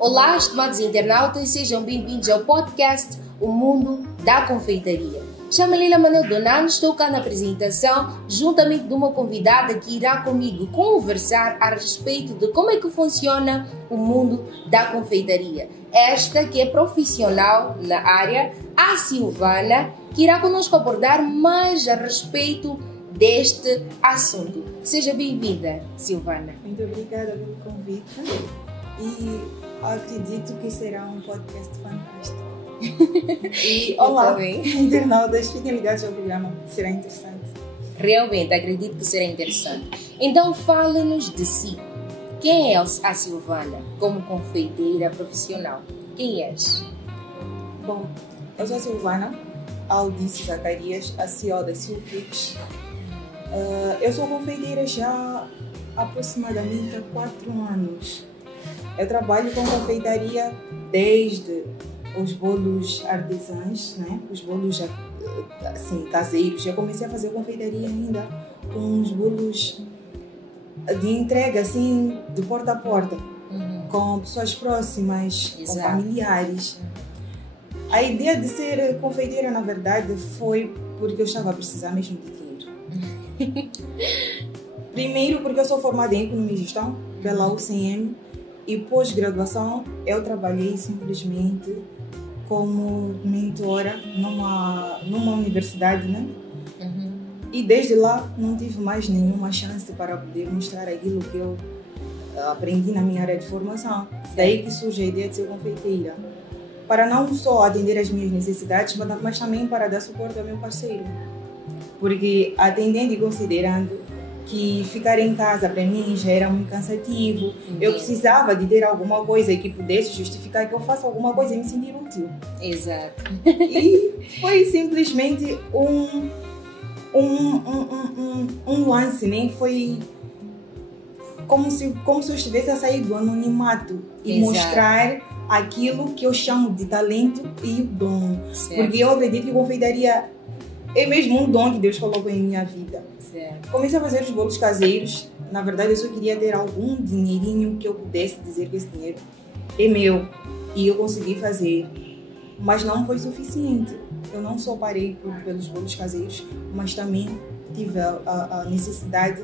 Olá, estimados internautas, sejam bem-vindos ao podcast O Mundo da Confeitaria. Chamo-me Lila Manuel Donano, estou cá na apresentação, juntamente de uma convidada que irá comigo conversar a respeito de como é que funciona o mundo da confeitaria. Esta que é profissional na área, a Silvana, que irá conosco abordar mais a respeito deste assunto. Seja bem-vinda, Silvana. Muito obrigada pelo convite e acredito que será um podcast fantástico. E olá, internautas, fiquem ligados ao programa, será interessante. Realmente, acredito que será interessante. Então, fale-nos de si. Quem é a Silvana como confeiteira profissional? Quem és? Bom, eu sou a Silvana Aldice Zacarias, a CEO da Silfix. Eu sou confeiteira já há aproximadamente há 4 anos. Eu trabalho com confeitaria desde os bolos artesãos, né? Os bolos assim, caseiros. Eu comecei a fazer confeitaria ainda com os bolos de entrega, assim, de porta a porta, com pessoas próximas, com familiares. A ideia de ser confeiteira, na verdade, foi porque eu estava a precisar mesmo de dinheiro. Primeiro porque eu sou formada em Economia e Gestão pela UCM e pós-graduação eu trabalhei simplesmente como mentora numa universidade, né? E desde lá não tive mais nenhuma chance para poder mostrar aquilo que eu aprendi na minha área de formação. Daí que surge a ideia de ser confeiteira, para não só atender às minhas necessidades, mas também para dar suporte ao meu parceiro. Porque atendendo e considerando que ficar em casa para mim já era muito cansativo, eu precisava de ter alguma coisa que pudesse justificar que eu faça alguma coisa e me sentir útil. Exato. E foi simplesmente um lance, né? Foi como se eu estivesse a sair do anonimato e mostrar aquilo que eu chamo de talento e o dom. Certo. Porque eu acredito que confeitaria é mesmo um dom que Deus colocou em minha vida. Certo. Comecei a fazer os bolos caseiros. Na verdade, eu só queria ter algum dinheirinho que eu pudesse dizer que esse dinheiro é meu. E eu consegui fazer. Mas não foi suficiente. Eu não só parei pelos bolos caseiros, mas também tive a necessidade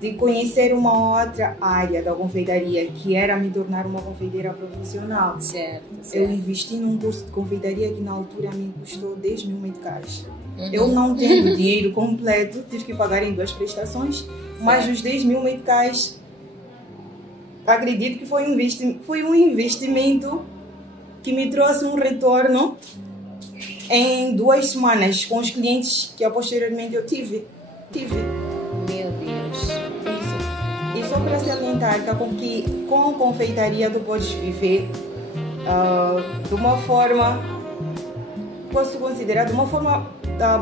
de conhecer uma outra área da confeitaria, que era me tornar uma confeiteira profissional. Certo. Eu investi num curso de confeitaria que na altura me custou 10 mil meticais. Eu não tendo dinheiro completo, tive que pagar em 2 prestações, mas os 10 mil meticais, acredito que foi um investimento que me trouxe um retorno em 2 semanas com os clientes que posteriormente eu tive. Meu Deus. Isso. E só para salientar que com confeitaria tu podes viver de uma forma, posso considerar de uma forma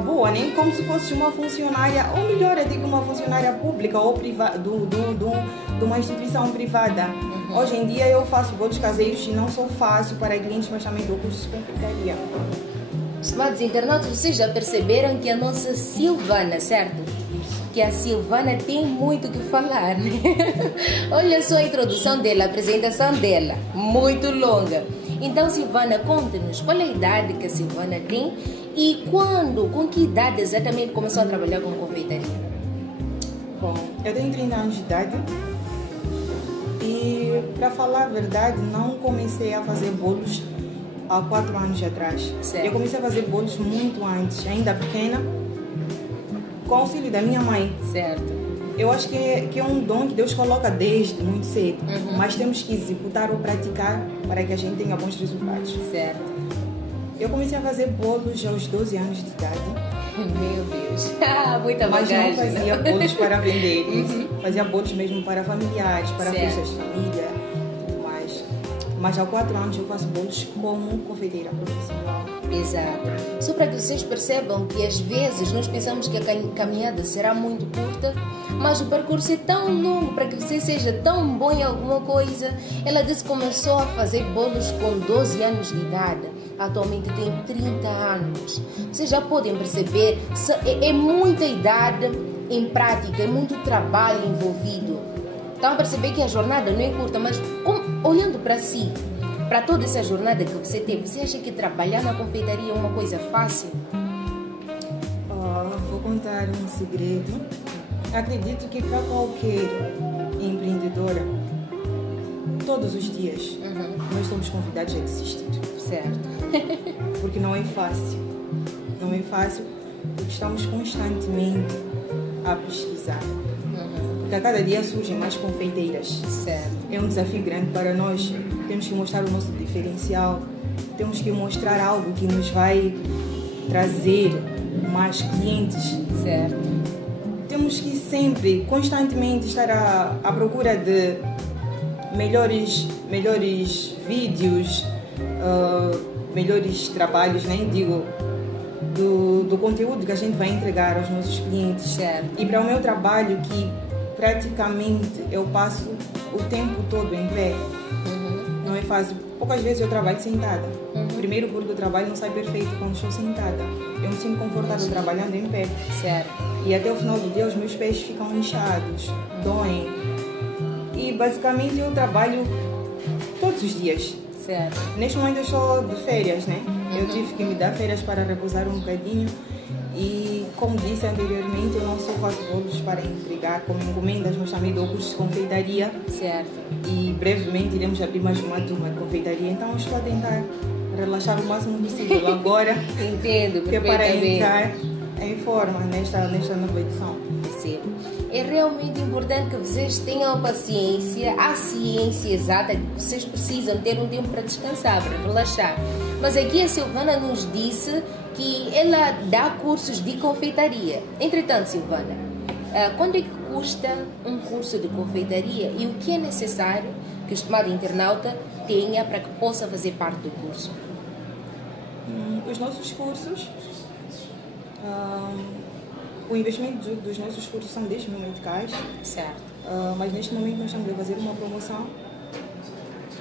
boa, né? Como se fosse uma funcionária, ou melhor, eu digo uma funcionária pública ou privada, de uma instituição privada. Hoje em dia eu faço bolos caseiros e não só faço para clientes, mas também dou cursos de confeitaria. Estimados internautas, vocês já perceberam que a nossa Silvana, certo? Que a Silvana tem muito o que falar, né? Olha só a introdução dela, a apresentação dela, muito longa. Então, Silvana, conte-nos qual é a idade que a Silvana tem e com que idade exatamente começou a trabalhar com confeitaria? Bom, eu tenho 30 anos de idade e, para falar a verdade, não comecei a fazer bolos há 4 anos atrás. Certo. Eu comecei a fazer bolos muito antes, ainda pequena, com o auxílio da minha mãe. Certo. Eu acho que é um dom que Deus coloca desde muito cedo, mas temos que executar ou praticar para que a gente tenha bons resultados. Certo. Eu comecei a fazer bolos aos 12 anos de idade. Meu Deus, muita bagagem. Mas não fazia bolos para vender, fazia bolos mesmo para familiares, para festas de família, tudo mais. Mas há 4 anos eu faço bolos como confeiteira profissional. Exato. Só para que vocês percebam que às vezes nós pensamos que a caminhada será muito curta, mas o percurso é tão longo para que você seja tão bom em alguma coisa. Ela disse que começou a fazer bolos com 12 anos de idade. Atualmente tem 30 anos. Vocês já podem perceber, é muita idade em prática, é muito trabalho envolvido. Estão a perceber que a jornada não é curta, mas como olhando para si, para toda essa jornada que você teve, você acha que trabalhar na confeitaria é uma coisa fácil? Vou contar um segredo. Acredito que para qualquer empreendedora, todos os dias, nós somos convidados a desistir. Certo. Porque não é fácil. Não é fácil porque estamos constantemente a pesquisar. Porque a cada dia surgem mais confeiteiras. Certo. É um desafio grande para nós. Temos que mostrar o nosso diferencial. Temos que mostrar algo que nos vai trazer mais clientes. Certo. Temos que sempre, constantemente, estar à procura de melhores vídeos, melhores trabalhos, nem digo, do conteúdo que a gente vai entregar aos nossos clientes. Certo. E para o meu trabalho, que praticamente eu passo o tempo todo em pé, não é fácil. Poucas vezes eu trabalho sentada. Primeiro porque o trabalho não sai perfeito quando estou sentada. Eu me sinto confortável trabalhando em pé. Certo. E até o final do dia os meus pés ficam inchados, doem. E basicamente eu trabalho todos os dias. Certo. Neste momento eu estou de férias, né? Eu tive que me dar férias para repousar um bocadinho. E como disse anteriormente, eu não só faço bolos para entregar como encomendas, mas também dou cursos de confeitaria. Certo. E brevemente iremos abrir mais uma turma de confeitaria. Então eu estou a tentar relaxar o máximo possível agora. Entendo, que é para entrar em forma nesta nova edição. Sim. É realmente importante que vocês tenham paciência, a ciência exata que vocês precisam ter um tempo para descansar, para relaxar. Mas aqui a Silvana nos disse que ela dá cursos de confeitaria. Entretanto, Silvana, quanto é que custa um curso de confeitaria e o que é necessário que o estimado internauta tenha para que possa fazer parte do curso? Os nossos cursos, o investimento dos nossos cursos são 10 mil meticais. Certo. Mas neste momento nós estamos a fazer uma promoção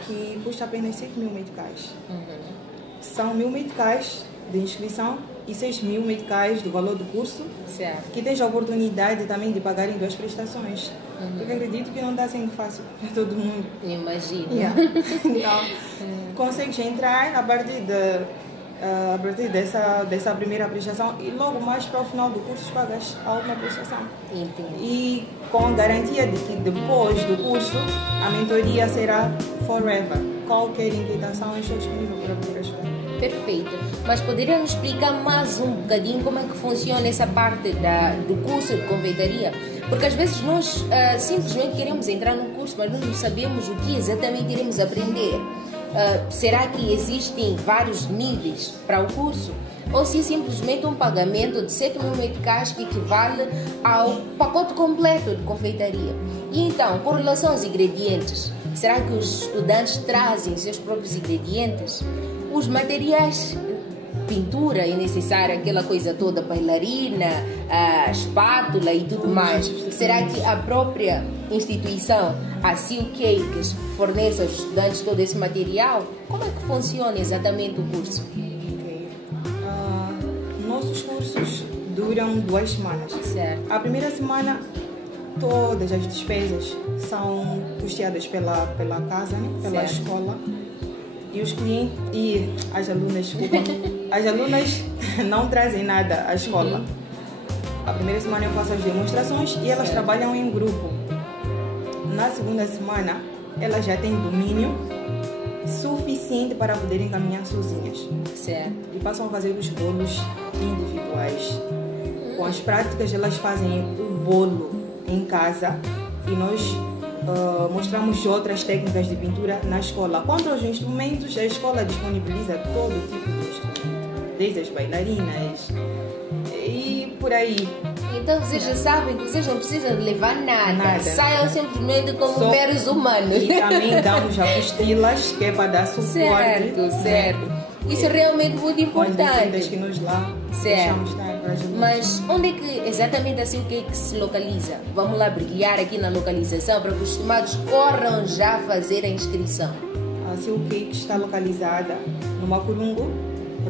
que custa apenas 7 mil meticais. São 1.000 meticais de inscrição e 6 mil meticais do valor do curso. Certo. Que tens a oportunidade também de pagar em 2 prestações. Porque acredito que não está sendo fácil para todo mundo. Imagino. Então, consegues entrar a partir dessa primeira prestação e logo mais para o final do curso pagas a última prestação. Entendo. E com a garantia de que depois do curso a mentoria será forever. Qualquer inquietação eu estou disponível para poder ajudar. Perfeito. Mas poderia nos explicar mais um bocadinho como é que funciona essa parte do curso de confeitaria? Porque às vezes nós simplesmente queremos entrar no curso, mas não sabemos o que exatamente iremos aprender. Será que existem vários níveis para o curso? Ou se é simplesmente um pagamento de 7 mil meticais que equivale ao pacote completo de confeitaria? E então, com relação aos ingredientes, será que os estudantes trazem seus próprios ingredientes? Os materiais, pintura é necessária, aquela coisa toda, bailarina, a espátula e tudo mais. Será que a própria instituição, a Seal Cakes, fornece aos estudantes todo esse material? Como é que funciona exatamente o curso? Nossos cursos duram 2 semanas. Certo. A primeira semana, todas as despesas são custeadas pela casa, né? Pela Certo. escola. E os clientes e as alunas, desculpa, as alunas não trazem nada à escola. A primeira semana eu faço as demonstrações e elas trabalham em grupo. Na segunda semana, elas já têm domínio suficiente para poderem caminhar sozinhas. Certo. E passam a fazer os bolos individuais. Com as práticas, elas fazem o bolo em casa e nós mostramos outras técnicas de pintura na escola. Quanto aos instrumentos, a escola disponibiliza todo tipo de instrumento, desde as bailarinas e por aí. Então vocês já sabem que vocês não precisam levar nada. Saiam simplesmente como meros humanos. E também damos apostilas, que é para dar suporte. Certo. Isso é realmente muito importante. As que nos lá certo. Deixamos estar para ajudar. Mas onde é que exatamente assim o que é que se localiza? Vamos lá brilhar aqui na localização para que os estimados corram já fazer a inscrição. A Seal Cake está localizada no Macurungu,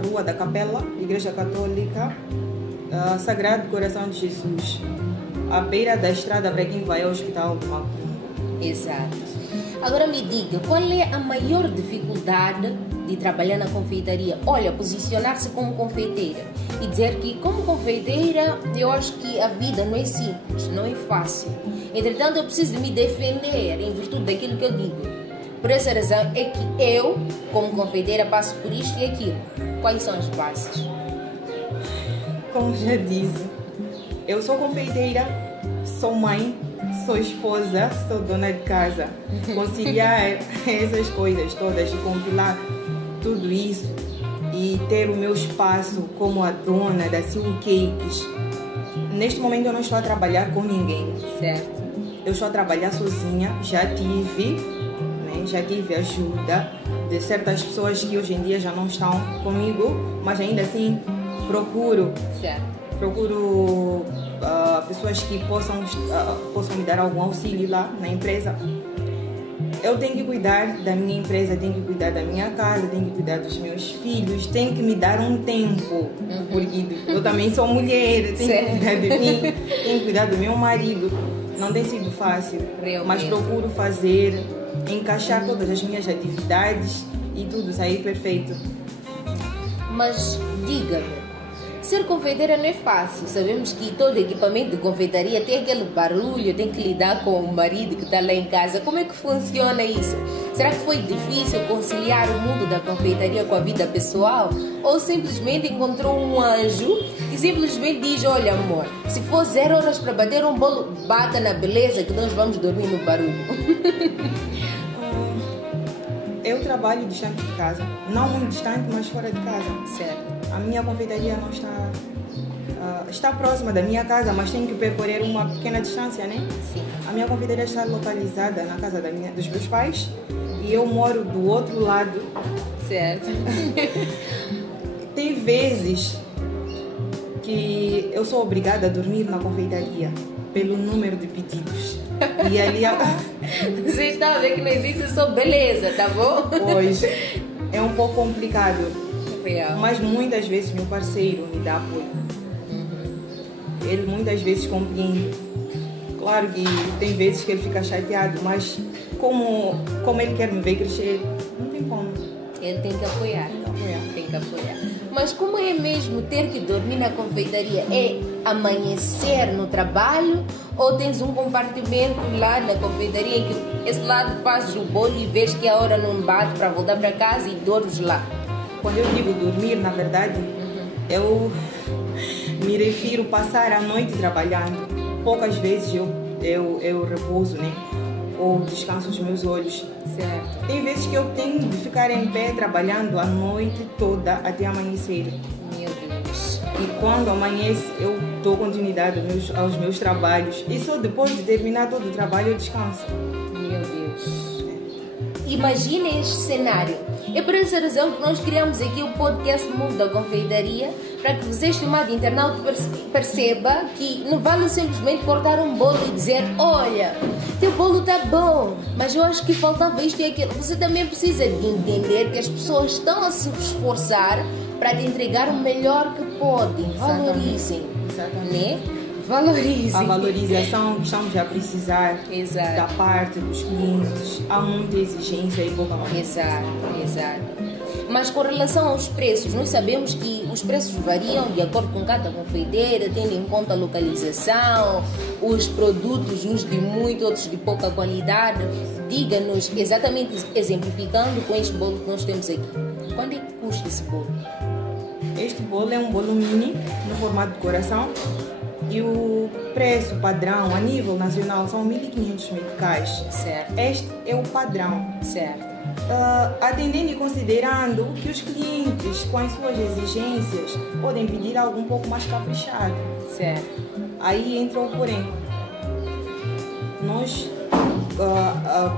Rua da Capela, Igreja Católica, Sagrado Coração de Jesus, à beira da estrada para quem vai ao Hospital do Macurungu. Exato. Agora me diga, qual é a maior dificuldade de trabalhar na confeitaria? Olha, posicionar-se como confeiteira e dizer que como confeiteira eu acho que a vida não é simples, não é fácil. Entretanto, eu preciso de me defender em virtude daquilo que eu digo. Por essa razão é que eu, como confeiteira, passo por isto e aquilo. Quais são as bases? Como já disse, eu sou confeiteira, sou mãe, sou esposa, sou dona de casa. Conciliar essas coisas todas e compilar tudo isso e ter o meu espaço como a dona da Silk Cakes. Neste momento eu não estou a trabalhar com ninguém. Certo. Eu estou a trabalhar sozinha, já tive ajuda de certas pessoas que hoje em dia já não estão comigo, mas ainda assim procuro pessoas que possam me dar algum auxílio lá na empresa. Eu tenho que cuidar da minha empresa, tenho que cuidar da minha casa, tenho que cuidar dos meus filhos, tenho que me dar um tempo, porque eu também sou mulher, tenho que cuidar de mim, tenho que cuidar do meu marido. Não tem sido fácil, mas procuro fazer, encaixar todas as minhas atividades e tudo sair perfeito. Mas diga-me, ser confeiteira não é fácil. Sabemos que todo equipamento de confeitaria tem aquele barulho, tem que lidar com o marido que está lá em casa. Como é que funciona isso? Será que foi difícil conciliar o mundo da confeitaria com a vida pessoal? Ou simplesmente encontrou um anjo que simplesmente diz: olha amor, se for 0 horas para bater um bolo, bata na beleza que nós vamos dormir no barulho? Eu trabalho distante de casa, não muito distante, mas fora de casa. Certo. A minha confeitaria não está próxima da minha casa, mas tenho que percorrer uma pequena distância, né? Sim. A minha confeitaria está localizada na casa dos meus pais e eu moro do outro lado. Certo. Tem vezes que eu sou obrigada a dormir na confeitaria pelo número de pedidos. E ali Você está a ver que não existe só beleza, tá bom? Pois é um pouco complicado. Real. Mas muitas vezes meu parceiro me dá apoio. Ele muitas vezes compreende. Claro que tem vezes que ele fica chateado, mas como ele quer me ver crescer, não tem como. Ele tem que apoiar. Tem que apoiar. Mas como é mesmo ter que dormir na confeitaria? É amanhecer no trabalho ou tens um compartimento lá na confeitaria em que esse lado fazes o bolo e vês que a hora não bate para voltar para casa e dormes lá? Quando eu digo dormir, na verdade, eu me refiro a passar a noite trabalhando. Poucas vezes eu repouso, né? Ou descanso os meus olhos. Certo. Tem vezes que eu tenho de ficar em pé trabalhando a noite toda até amanhecer. Meu Deus. E quando amanhece, eu dou continuidade aos meus trabalhos. E só depois de terminar todo o trabalho eu descanso. Meu Deus. Imagine este cenário. É por essa razão que nós criamos aqui o podcast Mundo da Confeitaria, para que você, estimado internauta, perceba que não vale simplesmente cortar um bolo e dizer: olha, teu bolo está bom, mas eu acho que faltava isto e aquilo. Você também precisa de entender que as pessoas estão a se esforçar para te entregar o melhor que podem. Valorizem. Exatamente. Né? Valorizem. A valorização que estamos a precisar da parte dos clientes. Há muita exigência e pouca valorização. Exato. Mas com relação aos preços, nós sabemos que os preços variam de acordo com cada confeiteira, tendo em conta a localização, os produtos, uns de muito, outros de pouca qualidade. Diga-nos, exatamente exemplificando com este bolo que nós temos aqui. Quanto é que custa esse bolo? Este bolo é um bolo mini, no formato de coração. E o preço padrão a nível nacional são 1.500 meticais. Certo. Este é o padrão. Certo. Atendendo e considerando que os clientes, com as suas exigências, podem pedir algo um pouco mais caprichado. Certo. Aí entra o porém. Nós,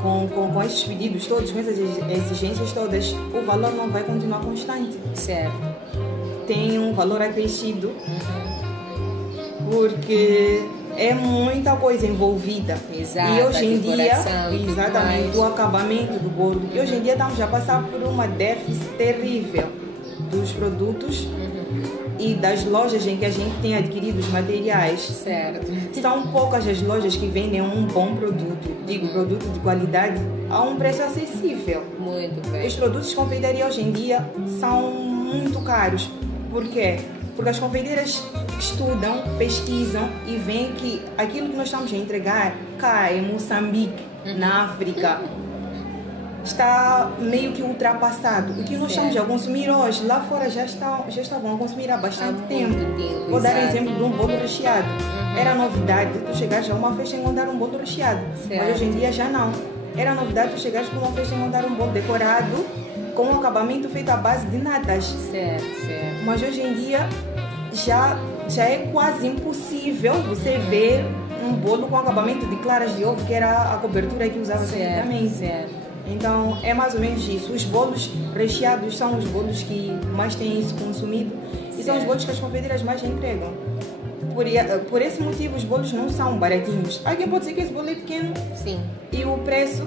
com esses pedidos todos, com essas exigências todas, o valor não vai continuar constante. Certo. Tem um valor acrescido. Porque é muita coisa envolvida. Exato, e hoje em dia, exatamente, o acabamento do bolo. E hoje em dia estamos a passar por uma déficit terrível dos produtos e das lojas em que a gente tem adquirido os materiais. Certo. São poucas as lojas que vendem um bom produto, digo, produto de qualidade, a um preço acessível. Muito bem. Os produtos de confeitaria hoje em dia são muito caros. Por quê? Porque as confeiteiras estudam, pesquisam e veem que aquilo que nós estamos a entregar cá em Moçambique, na África, está meio que ultrapassado. O que nós estamos a consumir hoje, lá fora já estavam a consumir há bastante tempo. Vou dar exemplo de um bolo recheado. Era novidade tu chegares a uma festa e encontrar um bolo recheado. Mas hoje em dia já não. Era novidade tu chegares para uma festa e encontrar um bolo decorado com um acabamento feito à base de natas. Certo. Mas hoje em dia já é quase impossível você ver um bolo com acabamento de claras de ovo, que era a cobertura que usava antigamente. Então é mais ou menos isso. Os bolos recheados são os bolos que mais têm isso consumido e são os bolos que as confeiteiras mais entregam. Por esse motivo os bolos não são baratinhos. Alguém pode dizer que esse bolo é pequeno. Sim. E o preço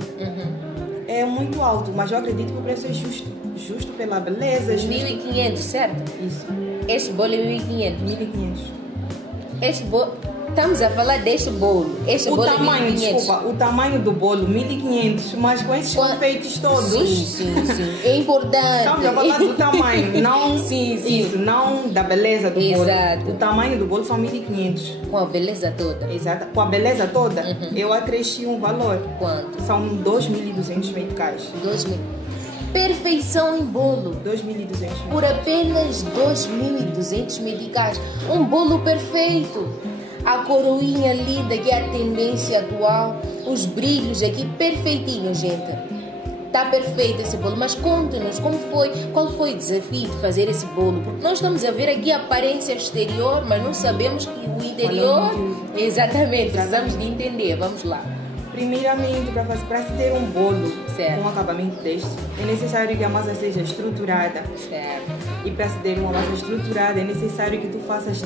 é muito alto, mas eu acredito que o preço é justo pela beleza. 1.500, certo? Isso. Este bolo é 1.500. 1.500. Este bolo... Estamos a falar deste bolo. Este bolo é 1.500. Desculpa, o tamanho do bolo, 1.500, mas com esses confeitos todos. Sim. É importante. Estamos a falar do tamanho, não sim. Isso, não da beleza do bolo. Exato. O tamanho do bolo são 1.500. Com a beleza toda. Exato. Com a beleza toda, eu acresci um valor. Quanto? São 2.200 meticais. 2.000. Perfeição em bolo. 2.200. Por apenas 2.200 meticais. Um bolo perfeito. A coroinha linda que é a tendência atual. Os brilhos aqui perfeitinho, gente. Está perfeito esse bolo. Mas conte-nos qual foi o desafio de fazer esse bolo? Porque nós estamos a ver aqui a aparência exterior, mas não sabemos que o interior... Exatamente, precisamos de entender. Vamos lá. Primeiramente, para se ter um bolo com um acabamento deste, é necessário que a massa seja estruturada. Certo. E para se ter uma massa estruturada, é necessário que tu faças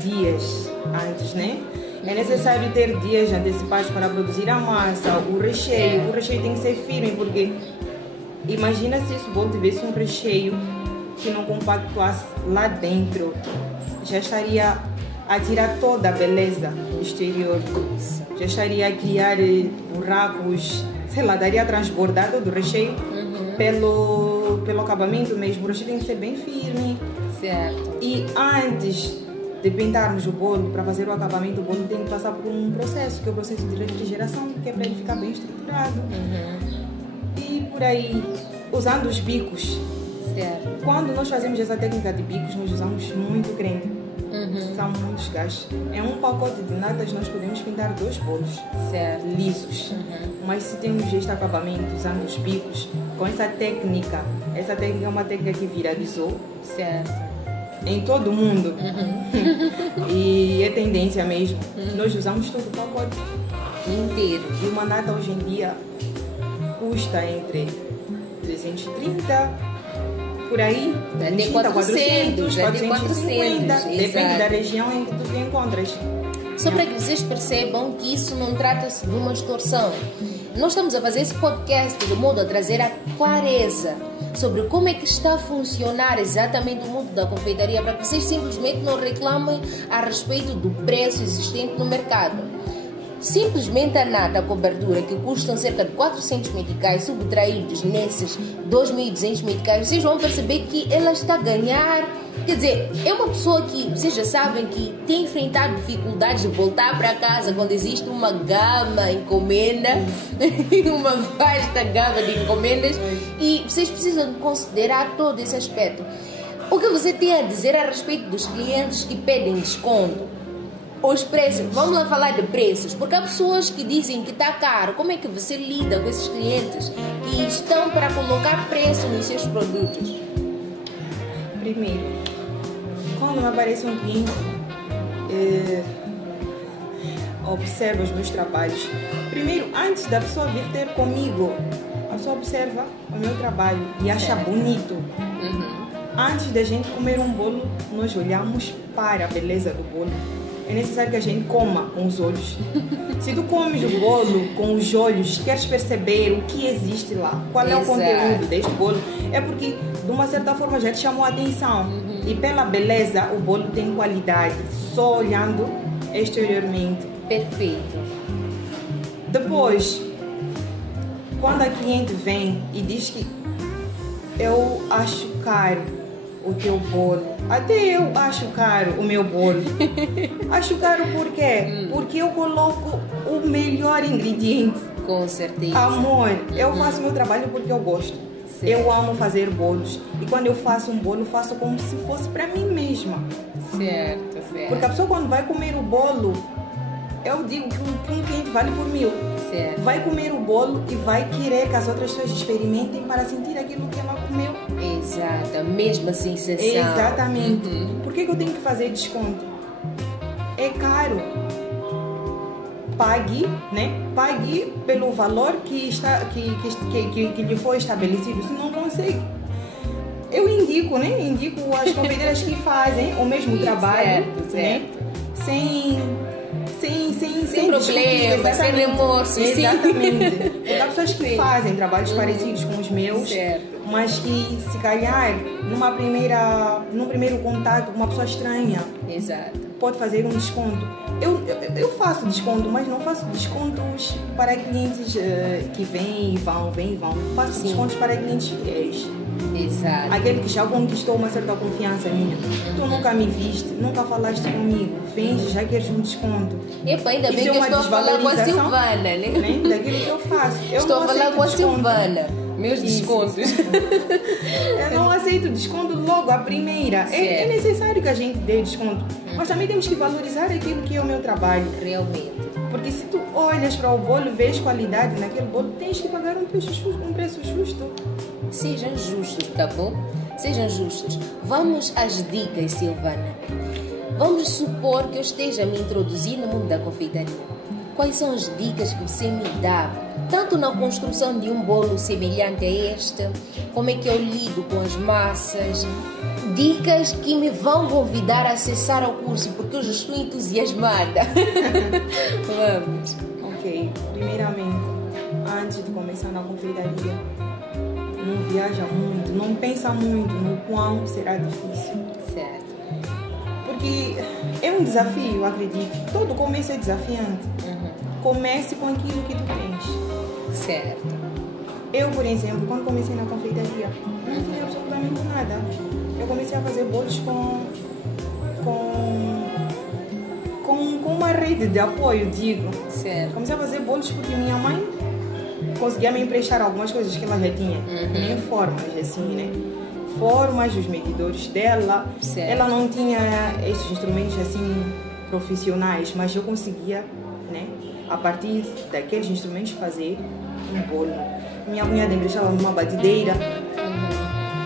dias antes, né? É necessário ter dias antecipados para produzir a massa, o recheio. O recheio tem que ser firme, porque imagina se esse bolo tivesse um recheio que não compactuasse lá dentro, já estaria a tirar toda a beleza exterior. Já estaria a criar buracos, sei lá, daria transbordado do recheio pelo acabamento mesmo. O recheio tem que ser bem firme. Certo. E antes de pintarmos o bolo, para fazer o acabamento, o bolo tem que passar por um processo, que é o processo de refrigeração, que é para ele ficar bem estruturado. E por aí, usando os bicos. Certo. Quando nós fazemos essa técnica de bicos, nós usamos muito creme. São muitos gastos. Em um pacote de natas nós podemos pintar 2 bolos lisos. Mas se temos este acabamento usando os bicos, com essa técnica é uma técnica que viralizou em todo o mundo. E é tendência mesmo. Nós usamos todo o pacote inteiro. E uma nata hoje em dia custa entre 330 por aí, até 400, 450, depende da região em que tu te encontras. Só para que vocês percebam que isso não trata-se de uma extorsão. Nós estamos a fazer esse podcast de modo a trazer a clareza sobre como é que está a funcionar exatamente o mundo da confeitaria, para que vocês simplesmente não reclamem a respeito do preço existente no mercado. Simplesmente a nata, a cobertura, que custam cerca de 400 meticais, subtraídos nesses 2.200 meticais, vocês vão perceber que ela está a ganhar. Quer dizer, é uma pessoa que, vocês já sabem, que tem enfrentado dificuldades de voltar para casa quando existe uma gama encomenda, uma vasta gama de encomendas, e vocês precisam considerar todo esse aspecto. O que você tem a dizer a respeito dos clientes que pedem desconto? Os preços, vamos lá falar de preços, porque há pessoas que dizem que está caro. Como é que você lida com esses clientes que estão para colocar preço nos seus produtos? Primeiro, quando me aparece um cliente, observa os meus trabalhos. Primeiro, antes da pessoa vir ter comigo, a pessoa observa o meu trabalho e acha bonito. Antes da gente comer um bolo, nós olhamos para a beleza do bolo. É necessário que a gente coma com os olhos. Se tu comes o bolo com os olhos, queres perceber o que existe lá, qual é o conteúdo deste bolo, é porque de uma certa forma já te chamou a atenção. E pela beleza, o bolo tem qualidade, só olhando exteriormente. Perfeito. Depois, quando a cliente vem e diz que eu acho caro o teu bolo, até eu acho caro o meu bolo. Acho caro por quê? Porque eu coloco o melhor ingrediente. Com certeza. Amor, eu faço meu trabalho porque eu gosto. Certo. Eu amo fazer bolos. E quando eu faço um bolo, faço como se fosse para mim mesma. Certo. Porque a pessoa quando vai comer o bolo, eu digo que um cliente vale por 1000. Certo. Vai comer o bolo e vai querer que as outras pessoas experimentem para sentir aquilo que ela comeu. Exato, a mesma sensação. Exatamente. Por que eu tenho que fazer desconto? É caro. Pague, né? Pague pelo valor que lhe foi estabelecido. Se não consegue, eu indico, né? Indico as confeiteiras que fazem o mesmo trabalho, certo. Né? Sem problema, sem remorso. Exatamente. Porque há pessoas que fazem trabalhos parecidos com os meus, certo. Mas que se calhar num primeiro contato com uma pessoa estranha, exato, pode fazer um desconto. Eu faço desconto, mas não faço descontos para clientes que vêm e vão. Faço descontos para clientes fiéis. Exato. Aquele que já conquistou uma certa confiança minha. Tu nunca me viste, nunca falaste comigo, vens, já queres um desconto. Epa, ainda bem que eu estou a falar com a Silvana, né? Daquilo que eu faço. Estou a falar com a Silvana. Meus descontos. Eu não aceito desconto logo à primeira. É necessário que a gente dê desconto. Mas também temos que valorizar aquilo que é o meu trabalho. Realmente. Porque se tu olhas para o bolo, vês qualidade naquele bolo, tens que pagar um preço justo. Sejam justos, tá bom? Sejam justos. Vamos às dicas, Silvana. Vamos supor que eu esteja a me introduzir no mundo da confeitaria. Quais são as dicas que você me dá? Tanto na construção de um bolo semelhante a este, como é que eu lido com as massas? Dicas que me vão convidar a acessar ao curso, porque eu já estou entusiasmada. Vamos. Ok. Primeiramente, antes de começar na confeitaria, não viaja muito, não pensa muito no quão será difícil. Certo. Porque é um desafio, eu acredito. Todo começo é desafiante. Comece com aquilo que tu tens. Certo. Eu, por exemplo, quando comecei na confeitaria, não tinha absolutamente nada. Eu comecei a fazer bolos com uma rede de apoio, digo. Certo. Comecei a fazer bolos porque minha mãe conseguia me emprestar algumas coisas que ela já tinha. Nem formas, assim, né? Formas, os medidores dela. Certo. Ela não tinha esses instrumentos, assim, profissionais, mas eu conseguia, né? A partir daqueles instrumentos fazer um bolo. Minha cunhada emprestava uma batideira.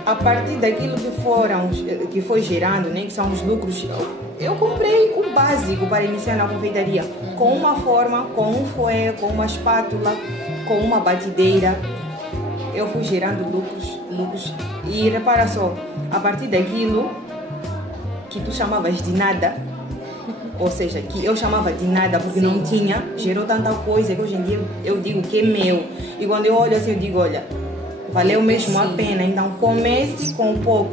A partir daquilo que foi gerando, né, que são os lucros, eu comprei o básico para iniciar na confeitaria, com uma forma, com um fouet, com uma espátula, com uma batideira. Eu fui gerando lucros. E repara só, a partir daquilo que tu chamavas de nada, ou seja, que eu chamava de nada porque não tinha, gerou tanta coisa que hoje em dia eu digo que é meu. E quando eu olho assim, eu digo, olha, valeu mesmo a pena. Então comece com pouco.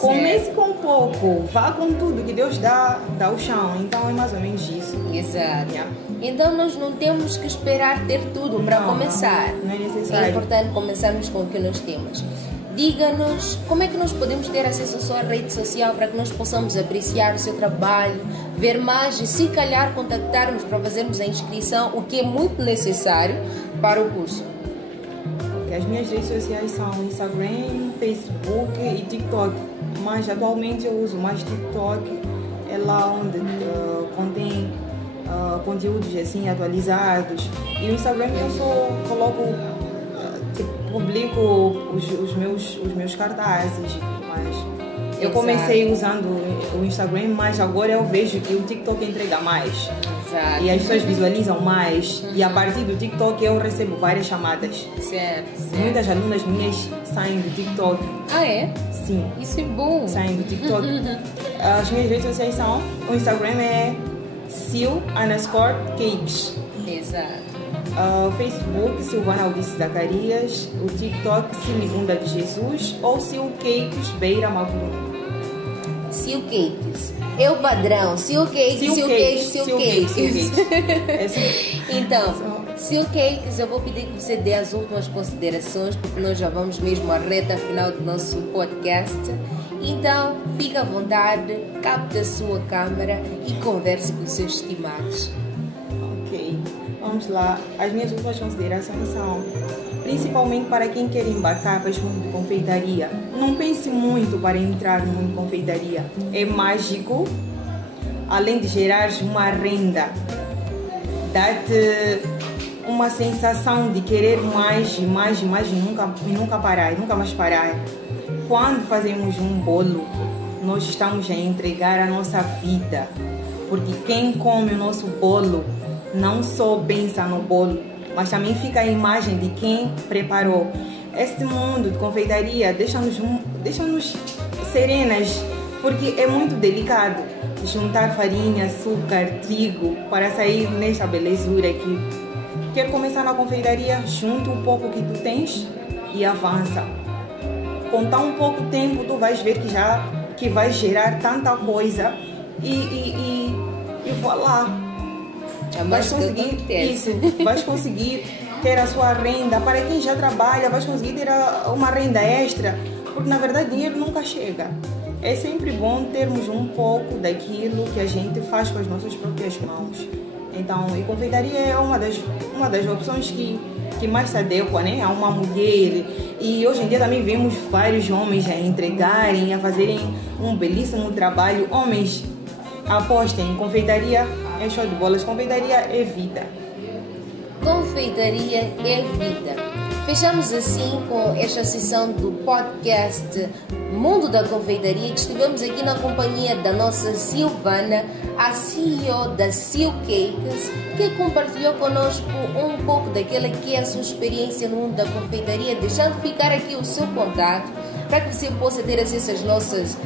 Comece com pouco. Vá com tudo que Deus dá o chão. Então é mais ou menos isso. Exato. Yeah. Então nós não temos que esperar ter tudo para começar. Não é necessário. É importante começarmos com o que nós temos. Diga-nos como é que nós podemos ter acesso à sua rede social para que nós possamos apreciar o seu trabalho, ver mais e se calhar contactarmos para fazermos a inscrição, o que é muito necessário para o curso. As minhas redes sociais são Instagram, Facebook e TikTok, mas atualmente eu uso mais TikTok, é lá onde contém conteúdos assim atualizados. E no Instagram eu só coloco, publico os meus cartazes, mas eu comecei usando o Instagram, mas agora eu vejo que o TikTok entrega mais. Exato. E as pessoas visualizam mais. E a partir do TikTok eu recebo várias chamadas. Certo. Muitas alunas minhas saem do TikTok. Ah, é? Sim. Isso é bom. Saem do TikTok. As minhas redes sociais são... O Instagram é sil_cakes. Exato. O Facebook, Silvana Aldice Zacarias. O TikTok, Silibunda de Jesus. Ou Sil Cakes Beira Macurum. Sil Cakes. É o padrão. Sil Cakes. É assim. Então, Seal Cakes, eu vou pedir que você dê as últimas considerações, porque nós já vamos mesmo à reta final do nosso podcast. Então, fique à vontade, capte a sua câmera e converse com os seus estimados. Ok, vamos lá. As minhas últimas considerações são, principalmente para quem quer embarcar para este mundo de confeitaria, não pense muito para entrar no mundo de confeitaria. É mágico, além de gerar uma renda, dá-te uma sensação de querer mais e mais e mais e nunca parar, nunca mais parar. Quando fazemos um bolo, nós estamos a entregar a nossa vida, porque quem come o nosso bolo não só pensa no bolo, mas também fica a imagem de quem preparou. Este mundo de confeitaria deixa-nos serenas, porque é muito delicado juntar farinha, açúcar, trigo para sair nesta belezura aqui. Quer começar na confeitaria? Junta um pouco que tu tens e avança. Com tão pouco tempo tu vais ver que vai gerar tanta coisa e voilà. Vais conseguir isso, vais conseguir ter a sua renda. Para quem já trabalha, vais conseguir ter uma renda extra, porque na verdade dinheiro nunca chega. É sempre bom termos um pouco daquilo que a gente faz com as nossas próprias mãos. Então, a confeitaria é uma das opções que mais se adequa, né, a uma mulher. E hoje em dia também vemos vários homens a entregarem, a fazerem um belíssimo trabalho. Homens, apostem, confeitaria é show de bolas, confeitaria é vida. Confeitaria é vida. Fechamos assim com esta sessão do podcast Mundo da Confeitaria, que estivemos aqui na companhia da nossa Silvana, a CEO da Seal Cakes, que compartilhou conosco um pouco daquela que é a sua experiência no mundo da confeitaria, deixando ficar aqui o seu contato para que você possa ter acesso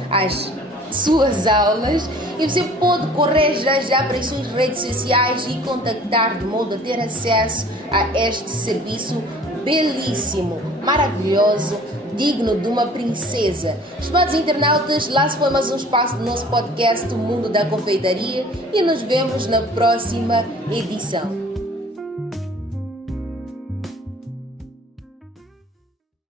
às suas aulas, e você pode correr já para as suas redes sociais e contactar de modo a ter acesso a este serviço belíssimo, maravilhoso, digno de uma princesa. Estimados internautas, lá se foi mais um espaço do nosso podcast O Mundo da Confeitaria, e nos vemos na próxima edição.